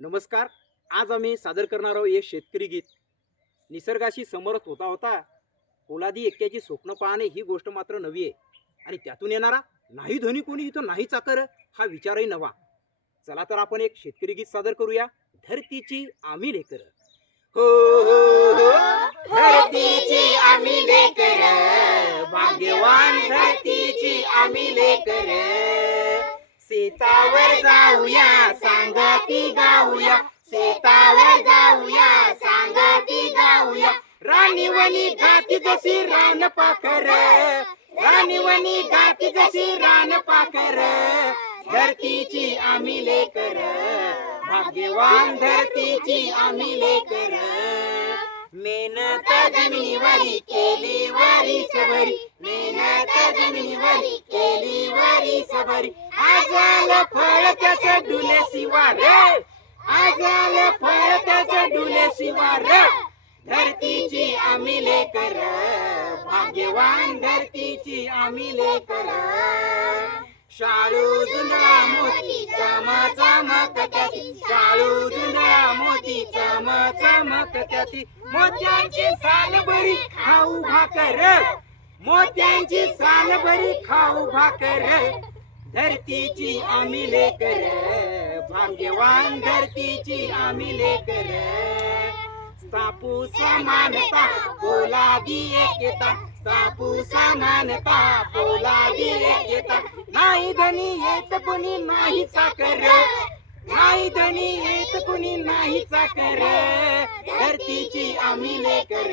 नमस्कार. आज आम्ही सादर करणार आहोत एक शेतकरी गीत. निसर्गाशी समरस होता होता पोलादी एक्क्याची स्वप्न पाहणे ही गोष्ट मात्र नवी आहे. आणि त्यातून येणारा नाही ध्वनी कोणी इथं नाही चाकर हा विचारही नवा. चला तर आपण एक शेतकरी गीत सादर करूया. धरतीची आम्ही लेकर. हो हो हो. धरतीची आम्ही लेकर. भाग्यवान धरतीची आम्ही लेकर. शेतावर जाऊया सांगती गाऊया. शेतावर जाऊया सांगती गाऊया. राणीवणी गाती जशी रान पाखर. राणीवणी गाती जशी रान पाखर. धरतीची आम्ही लेकर. भाग्यवान धरतीची आम्ही लेकर. मेहनत जमिनीवरी केली वारी सबरी मेहनत जमिनीवरी केली वारी सबरी. आज फळ त्याच डुले शिवार फळ त्याच डुले शिवार धरतीची आम्ही लेकर भाग्यवान धरतीची आम्ही लेकर. शाळू जुंदळा मोती चम चमक त्याची शाळू जुंदळा मोती चम चमक त्याची मोत्यांची साल बरी खाऊ भाकर. मोत्यांची सालभरी खाऊ भाकर. धरतीची आम्ही लेकर. भाग्यवान धरतीची आम्ही लेकर. स्थापू समानता पोलादी एकता. स्थापू समानता पोलादी एकता. नाही धनी येत कुणी नाही साखर. नाही धनी येत कुणी नाही साखर. धरतीची आम्ही लेकर.